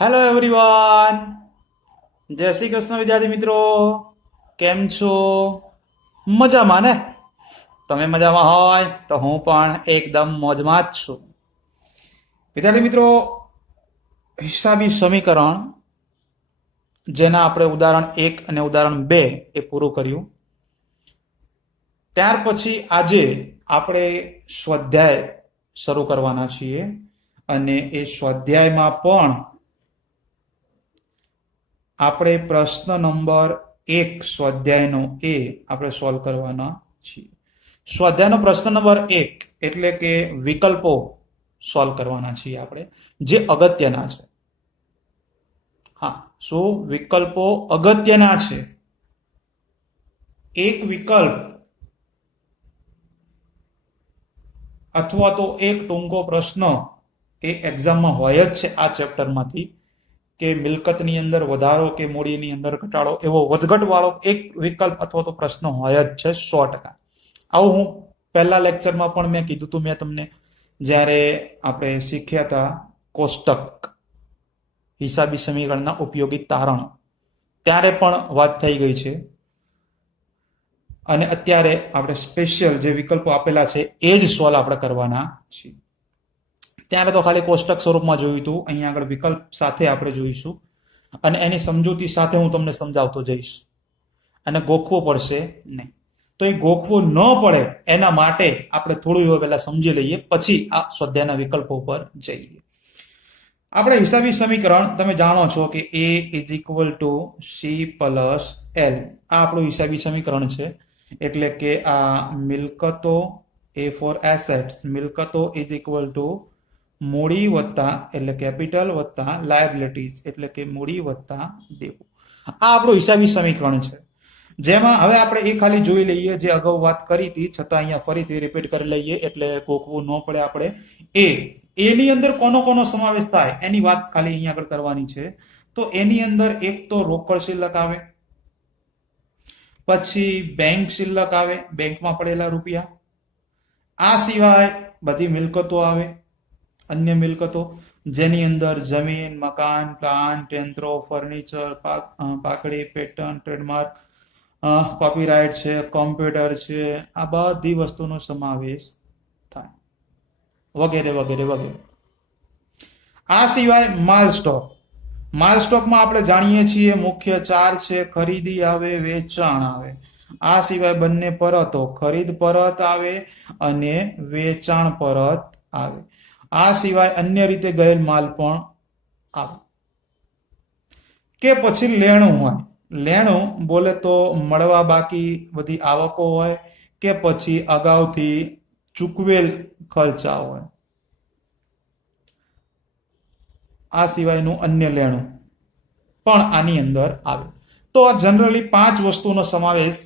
Hello everyone, જય શ્રી કૃષ્ણ વિદ્યાર્થી મિત્રો. કેમ છો? મજામાં ને? તમે મજામાં હોય તો હું પણ એકદમ મોજમાં જ છું. વિદ્યાર્થી મિત્રો, હિસાબી સમીકરણ જેના આપણે ઉદાહરણ 1 અને ઉદાહરણ 2 એ પૂરું કર્યું. ત્યાર પછી આજે આપણે સ્વાધ્યાય શરૂ કરવાના છીએ અને એ સ્વાધ્યાયમાં પણ આપણે પ્રશ્ન નંબર 1 સ્વાધ્યાયનો એ આપણે સોલ્વ કરવાના છીએ. સ્વાધ્યાયનો પ્રશ્ન નંબર 1 એટલે કે વિકલ્પો સોલ્વ કરવાના છીએ આપણે, જે અગત્યના છે. હા, શું વિકલ્પો અગત્યના છે? એક વિકલ્પ અથવા તો એક ટૂંકો પ્રશ્ન એ એક્ઝામમાં હોય જ છે આ ચેપ્ટરમાંથી, કે મિલકતની અંદર વધારો કે મૂડીની અંદર ઘટાડો, એવો વધઘટ વાળો એક વિકલ્પ અથવા તો પ્રશ્ન હોય જ છે 100%. આવું હું પહેલા લેક્ચરમાં પણ મેં કીધું હતું, મેં તમને જ્યારે આપણે શીખ્યા હતા કોષ્ટક હિસાબી સમીકરણના ઉપયોગી તારણ, ત્યારે પણ વાત થઈ ગઈ છે. અને અત્યારે આપણે સ્પેશિયલ જે વિકલ્પો આપેલા છે એ જ સોલ્વ આપણે કરવાના છીએ. ત્યારે તો ખાલી કોષ્ટક સ્વરૂપમાં જોયું હતું, અહીંયા આગળ વિકલ્પ સાથે આપણે જોઈશું અને એની સમજૂતી સાથે હું તમને સમજાવતો જઈશ. અને ગોખવું પડશે નહીં. તો એ ગોખવું ન પડે એના માટે આપણે થોડું એવું પહેલા સમજી લઈએ, પછી આ સ્વાધ્યાયના વિકલ્પો પર જઈએ. આપણે હિસાબી સમીકરણ તમે જાણો છો કે A is equal to C plus L. આ આપણું હિસાબી સમીકરણ છે. એટલે કે આ મિલકતો, A ફોર એસેટ્સ, મિલકતો ઇઝ ઇક્વલ ટુ મૂડી વત્તા એટલે કેપિટલ વત્તા લાયબિલિટીઝ એટલે કે મૂડી વત્તા દેવું. આ આપણું હિસાબી સમીકરણ છે, જેમાં હવે આપણે એ ખાલી જોઈ લઈએ, જે અગાઉ વાત કરી હતી છતાં અહીંયા ફરીથી રિપીટ કરી લઈએ એટલે ગોખવું ન પડે. આપણે એની અંદર કોનો કોનો સમાવેશ થાય એની વાત ખાલી અહીંયા આગળ કરવાની છે. તો એની અંદર એક તો રોકડ શિલ્લક આવે, પછી બેંક શિલ્લક આવે, બેંકમાં પડેલા રૂપિયા. આ સિવાય બધી મિલકતો આવે, અન્ય મિલકતો, જેની અંદર જમીન, મકાન, પ્લાન્ટ, યંત્રો, ફર્નિચર, પાકડી, પેટર્ન, ટ્રેડમાર્ક, કોપીરાઇટ છે, કોમ્પ્યુટર છે, આ બધી વસ્તુનો સમાવેશ થાય, વગેરે વગેરે વગેરે. આ સિવાય માલ સ્ટોક. માલ સ્ટોકમાં આપણે જાણીએ છીએ મુખ્ય 4 છે: ખરીદી આવે, વેચાણ આવે. આ સિવાય બંને પરતો, ખરીદ પરત આવે અને વેચાણ પરત આવે. આ સિવાય અન્ય રીતે ગયેલ માલ પણ આવે. કે પછી લેણું હોય. લેણું બોલે તો મળવા બાકી બધી આવકો હોય, કે પછી અગાઉથી ચૂકવેલ ખર્ચા હોય. આ સિવાયનું અન્ય લેણું પણ આની અંદર આવે. તો આ જનરલી 5 વસ્તુનો સમાવેશ,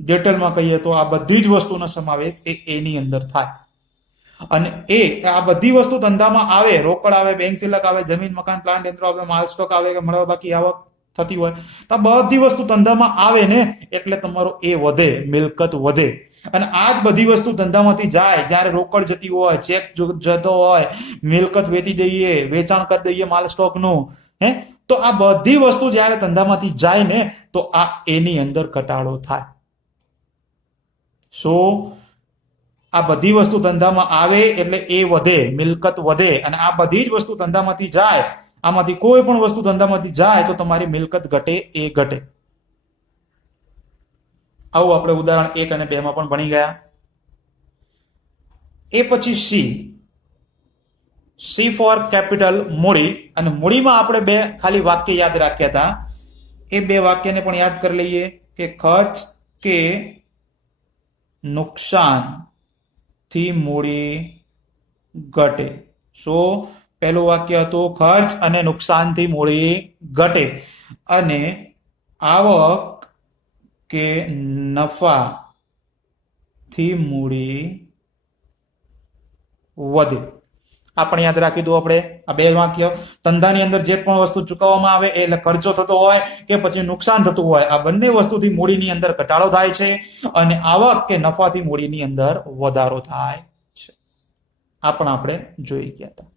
ડિટેલમાં કહીએ તો આ બધી જ વસ્તુનો સમાવેશ એ એની અંદર થાય. અને આ બધી વસ્તુ ધંધામાં આવે, રોકડ આવે, બેંક શિલ્લક આવે, જમીન, મકાન, પ્લાન્ટ, યંત્રો આવે, માલ સ્ટોક આવે, કે મળવા બાકી આવક થતી હોય, તો આ બધી વસ્તુ ધંધામાં આવે ને એટલે તમારો એ વધે, મિલકત વધે. અને આ જ બધી વસ્તુ ધંધામાંથી જાય, જ્યારે રોકડ જતી હોય, ચેક જતો હોય, મિલકત વેચી દઈએ, વેચાણ કરી દઈએ માલ સ્ટોકનું, તો આ બધી વસ્તુ જ્યારે ધંધામાંથી જાય ને તો આ એની અંદર ઘટાડો થાય. શું? આ બધી વસ્તુ ધંધામાં આવે એટલે એ વધે, મિલકત વધે. અને આ બધી જ વસ્તુ ધંધામાંથી જાય, આમાંથી કોઈ પણ વસ્તુ ધંધામાંથી જાય તો તમારી મિલકત ઘટે, એ ઘટે. આવું આપણે ઉદાહરણ 1 અને 2 માં પણ ભણી ગયા. એ પછી C ફોર કેપિટલ, મૂડી. અને મૂડીમાં આપણે 2 ખાલી વાક્ય યાદ રાખ્યા હતા. એ 2 વાક્યને પણ યાદ કરી લઈએ કે ખર્ચ કે નુકસાન થી મૂડી ઘટે. શું? પહેલું વાક્ય હતું ખર્ચ અને નુકસાનથી મૂડી ઘટે. અને આવક કે નફા થી મૂડી વધે. આપણે યાદ રાખી દો. આપણે આ 2 વાક્ય, ધંધાની અંદર જે પણ વસ્તુ ચૂકવવામાં આવે એટલે ખર્ચો થતો હોય કે પછી નુકસાન થતું હોય, આ બંને વસ્તુથી મૂડીની અંદર ઘટાડો થાય છે અને આવક કે નફાથી મૂડીની અંદર વધારો થાય છે. આ પણ આપણે જોઈ ગયા હતા.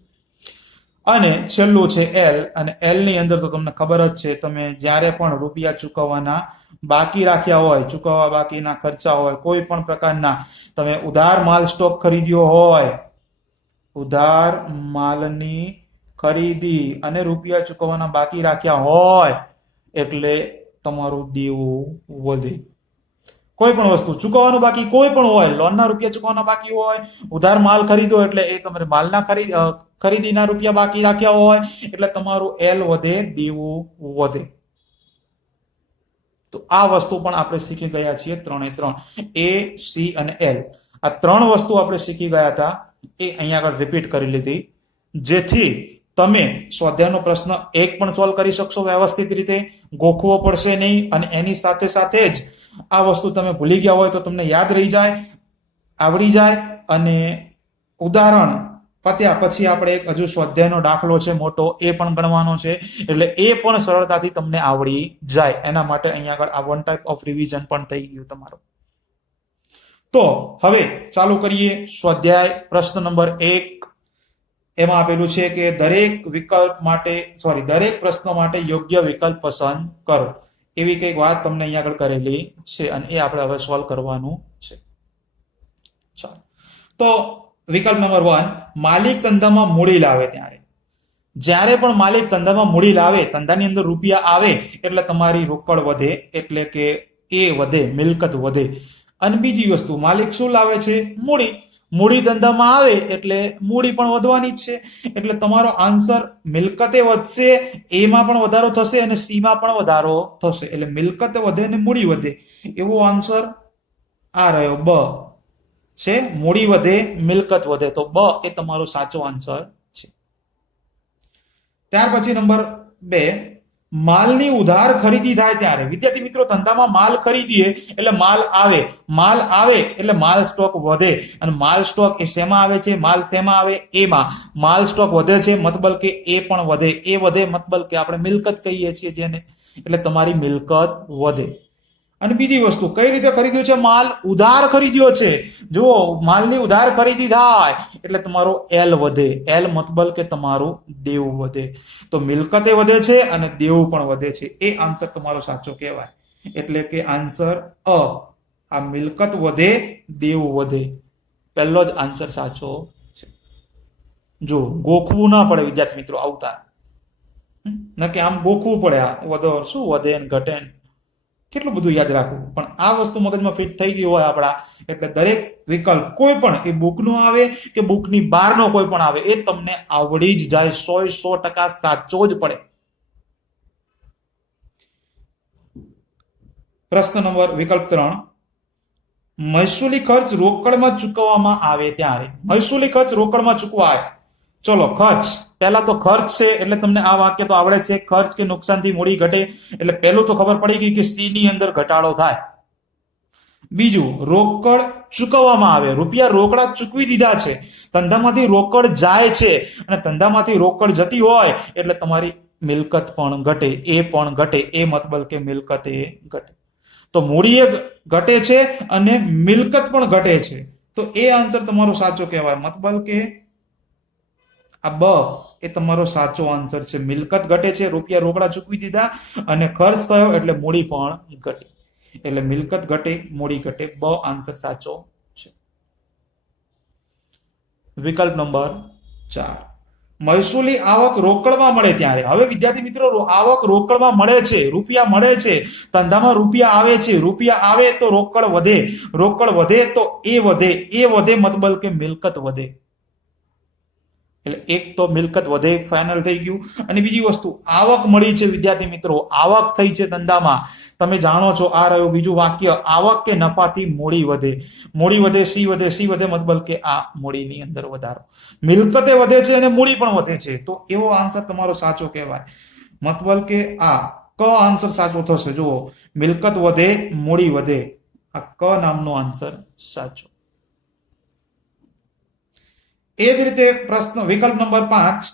અને છેલ્લું છે એલ, અને એલ ની અંદર તો તમને ખબર જ છે, તમે જ્યારે પણ રૂપિયા ચૂકવવાના બાકી રાખ્યા હોય, ચૂકવવા બાકીના ખર્ચા હોય, કોઈ પણ પ્રકારના તમે ઉધાર માલ સ્ટોક ખરીદ્યો હોય, ઉધાર માલની ખરીદી અને રૂપિયા ચૂકવવાના બાકી રાખ્યા હોય એટલે તમારું દેવું વધે. કોઈ પણ વસ્તુ ચૂકવવાનું બાકી કોઈ પણ હોય, લોનના રૂપિયા ચૂકવવાના બાકી હોય, ઉધાર માલ ખરીદો એટલે એ તમારે માલના ખરીદીના રૂપિયા બાકી રાખ્યા હોય એટલે તમારું એલ વધે, દેવું વધે. તો આ વસ્તુ પણ આપણે શીખી ગયા છીએ, 3 એ, સી અને એલ. આ 3 વસ્તુ આપણે શીખી ગયા હતા, એ અહીંયા આગળ રિપીટ કરી લીધી, જેથી તમે સ્વાધ્યાયનો પ્રશ્ન 1 પણ સોલ્વ કરી શકશો વ્યવસ્થિત રીતે, ગોખવો પડશે નહીં, અને એની સાથે સાથે જ આ વસ્તુ તમે ભૂલી ગયા હોય તો તમને યાદ રહી જાય, આવડી જાય. અને ઉદાહરણ પત્યા પછી આપણે એક હજુ સ્વાધ્યાયનો દાખલો છે મોટો, એ પણ ગણવાનો છે, એટલે એ પણ સરળતાથી તમને આવડી જાય. એના માટે અહીંયા આગળ આ 1 ટાઈપ ઓફ રિવિઝન પણ થઈ ગયું તમારું. તો હવે ચાલુ કરીએ સ્વાધ્યાય પ્રશ્ન નંબર 1. એમાં આપેલું છે કે દરેક પ્રશ્ન માટે યોગ્ય વિકલ્પ પસંદ કરો. એવી કઈક વાત તમને અહીંયા આગળ કરેલી છે, અને એ આપણે હવે સોલ્વ કરવાનું છે. ચાલો, તો વિકલ્પ નંબર 1, માલિક ધંધામાં મૂડી લાવે ત્યારે. જ્યારે પણ માલિક ધંધામાં મૂડી લાવે, ધંધાની અંદર રૂપિયા આવે એટલે તમારી રોકડ વધે, એટલે કે એ વધે, મિલકત વધે. અને બીજી વસ્તુ, માલિક શું લાવે છે? મૂડી. મૂડી ધંધામાં આવે એટલે મૂડી પણ વધવાની જ છે, એટલે તમારો આન્સર મિલકતે વધશે, એમાં પણ વધારો થશે અને સીમાં પણ વધારો થશે, એટલે મિલકત વધે અને મૂડી વધે. એવો આન્સર આ રહ્યો, બ છે. મૂડી વધે, મિલકત વધે, તો બ એ તમારો સાચો આન્સર છે. ત્યાર પછી નંબર 2, માલની ઉધાર ખરીદી થાય ત્યારે. વિદ્યાર્થી મિત્રો, ધંધામાં માલ ખરીદીએ એટલે માલ આવે, માલ આવે એટલે માલ સ્ટોક વધે, અને માલ સ્ટોક એ શેમાં આવે છે? માલ શેમાં આવે? એમાં. માલ સ્ટોક વધે છે મતલબ કે એ પણ વધે, એ વધે મતલબ કે આપણે મિલકત કહીએ છીએ જેને, એટલે તમારી મિલકત વધે. અને બીજી વસ્તુ, કઈ રીતે ખરીદ્યો છે માલ? ઉધાર ખરીદ્યો છે. જુઓ, માલની ઉધાર ખરીદી થાય એટલે તમારો એલ વધે, એલ મતલબ કે તમારું દેવું વધે. તો મિલકતે વધે છે અને દેવું પણ વધે છે, એ આન્સર તમારો સાચો કહેવાય. એટલે કે આન્સર અ, આ મિલકત વધે, દેવું વધે, પહેલો જ આન્સર સાચો છે. જો ગોખવું ના પડે વિદ્યાર્થી મિત્રો આવતા, નકે આમ ગોખવું પડે, આ વધો શું વધે ને ઘટે, કેટલું બધું યાદ રાખવું. પણ આ વસ્તુ મગજમાં ફિટ થઈ ગઈ હોય આપણા, એટલે દરેક વિકલ્પ કોઈ પણ, એ બુકનો આવે કે બુકની બહારનો કોઈ પણ આવે, એ તમને આવડી જ જાય, 100% સાચો જ પડે. પ્રશ્ન નંબર વિકલ્પ 3, મહેસૂલી ખર્ચ રોકડમાં ચૂકવવામાં આવે ત્યારે. મહેસૂલી ખર્ચ રોકડમાં ચૂકવાય. ચલો, ખર્ચ, પહેલા તો ખર્ચ છે એટલે તમને આ વાક્ય તો આવડે છે, ખર્ચ કે નુકસાનથી મૂડી ઘટે, એટલે પહેલું તો ખબર પડી ગઈ કે સી ની અંદર ઘટાડો થાય. બીજું, રોકડ ચૂકવવામાં આવે, રૂપિયા રોકડા ચૂકવી દીધા છે, ધંધામાંથી રોકડ જાય છે, અને ધંધામાંથી રોકડ જતી હોય એટલે તમારી મિલકત પણ ઘટે, એ પણ ઘટે, એ મતલબ કે મિલકત એ ઘટે. તો મૂડી એ ઘટે છે અને મિલકત પણ ઘટે છે, તો એ આન્સર તમારો સાચો કહેવાય. મતલબ કે આ બ એ તમારો સાચો આન્સર છે. મિલકત ઘટે છે, રૂપિયા રોકડા ચૂકવી દીધા, અને ખર્ચ થયો એટલે મૂડી પણ ઘટી, એટલે મિલકત ઘટે, મૂડી ઘટે, બ આન્સર સાચો છે. વિકલ્પ નંબર 4, મહેસૂલી આવક રોકડમાં મળે ત્યારે. હવે વિદ્યાર્થી મિત્રો, આવક રોકડમાં મળે છે, રૂપિયા મળે છે, ધંધામાં રૂપિયા આવે છે, રૂપિયા આવે તો રોકડ વધે, રોકડ વધે તો એ વધે, એ વધે મતલબ કે મિલકત વધે. એટલે એક તો મિલકત વધે, ફાઇનલ થઈ ગયું. અને બીજી વસ્તુ, આવક મળી છે વિદ્યાર્થી મિત્રો, આવક થઈ છે ધંધામાં, તમે જાણો છો. આ રહ્યું બીજું વાક્ય, આવક કે નફાથી મૂડી વધે, મૂડી વધે, સી વધે, સી વધે મતલબ કે આ મૂડીની અંદર વધારો. મિલકતે વધે છે અને મૂડી પણ વધે છે, તો એવો આન્સર તમારો સાચો કહેવાય. મતલબ કે આ ક આન્સર સાચો થશે. જુઓ, મિલકત વધે, મૂડી વધે, આ ક નામનો આન્સર સાચો. એ જ રીતે પ્રશ્ન વિકલ્પ નંબર 5,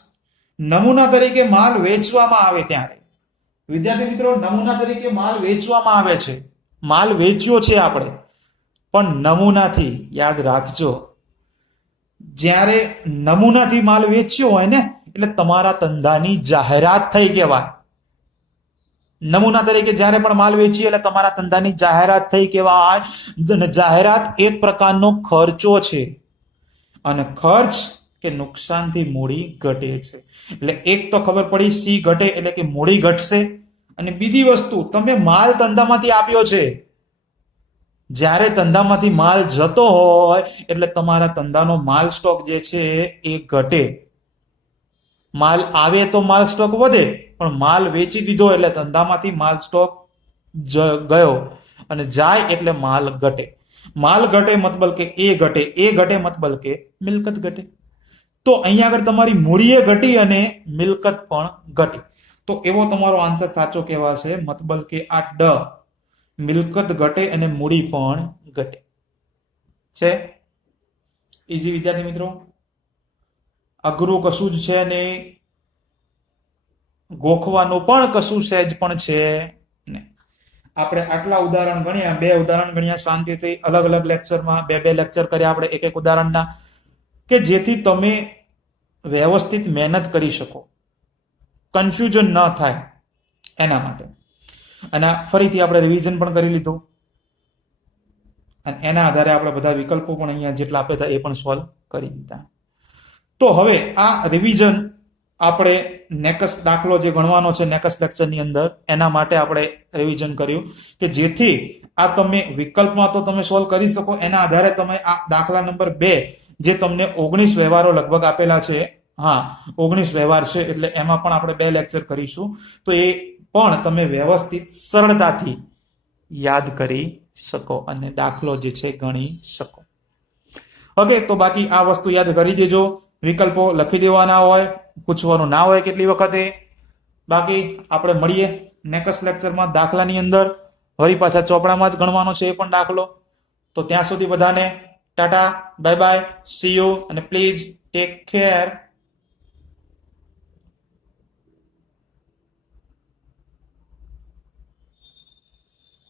નમૂના તરીકે માલ વેચવામાં આવે ત્યારે. વિદ્યાર્થી મિત્રો, નમૂના તરીકે માલ વેચવામાં આવે છે, માલ વેચ્યો છે આપણે, પણ નમૂનાથી, યાદ રાખજો, જ્યારે નમૂનાથી માલ વેચ્યો હોય ને એટલે તમારા ધંધાની જાહેરાત થઈ કહેવાય. નમૂના તરીકે જ્યારે પણ માલ વેચીએ એટલે તમારા ધંધાની જાહેરાત થઈ કહેવાય. અને જાહેરાત એક પ્રકારનો ખર્ચો છે, અને ખર્ચ કે નુકસાનથી મૂડી ઘટે છે. એટલે એક તો ખબર પડી સી ઘટે એટલે કે મૂડી ઘટશે. અને બીજી વસ્તુ, તમે માલ ધંધામાંથી આપ્યો છે, જ્યારે ધંધામાંથી માલ જતો હોય એટલે તમારા ધંધાનો માલ સ્ટોક જે છે એ ઘટે. માલ આવે તો માલ સ્ટોક વધે, પણ માલ વેચી દીધો એટલે ધંધામાંથી માલ સ્ટોક ગયો, અને જાય એટલે માલ ઘટે. માલ ઘટે મતલબ કે એ ઘટે, એ ઘટે મતલબ કે મિલકત ઘટે. તો અહીંયા આગળ તમારી મૂડીએ ઘટી અને મિલકત પણ ઘટી. તો એવો તમારો આન્સર સાચો કહેવાશે. મતલબ કે આ ડ, મિલકત ઘટે અને મૂડી પણ ઘટે છે. ઈઝી વિદ્યાર્થી મિત્રો, અઘરું કશું જ છે ને, ગોખવાનું પણ કશું સહેજ પણ છે ને. આપણે આટલા ઉદાહરણ ગણ્યા, 2 ઉદાહરણ ગણ્યા શાંતિથી, અલગ અલગ લેક્ચરમાં 2 લેક્ચર કર્યા આપણે એક ઉદાહરણના, કે જેથી તમે વ્યવસ્થિત મહેનત કરી શકો, કન્ફ્યુઝન ન થાય એના માટે. અને ફરીથી આપણે રિવિઝન પણ કરી લીધું, અને એના આધારે આપણે બધા વિકલ્પો પણ અહીંયા જેટલા આપ્યા હતા એ પણ સોલ્વ કરી દીધા. તો હવે આ રિવિઝન આપણે નેક્સ્ટ દાખલો જે ગણવાનો છે નેક્સ્ટ લેક્ચરની અંદર, એના માટે આપણે રિવિઝન કર્યું કે જેથી આ તમે વિકલ્પમાં તો તમે સોલ્વ કરી શકો. એના આધારે તમે આ દાખલા નંબર 2 જે તમને 19 વ્યવહારો લગભગ આપેલા છે, હા 19 વ્યવહાર છે, એટલે એમાં પણ આપણે 2 લેક્ચર કરીશું. તો એ પણ તમે વ્યવસ્થિત સરળતાથી યાદ કરી શકો અને દાખલો જે છે ગણી શકો. ઓકે, તો બાકી આ વસ્તુ યાદ કરી દેજો. વિકલ્પો લખી દેવાના હોય, પૂછવાનું ના હોય કેટલી વખતે. બાકી આપણે મળીએ નેક્સ્ટ લેક્ચરમાં દાખલાની અંદર. વળી પાછા ચોપડામાં જ ગણવાનો છે એ પણ દાખલો. તો ત્યાં સુધી બધાને Tata, bye bye, C you, અને પ્લીઝ ટેક કેર.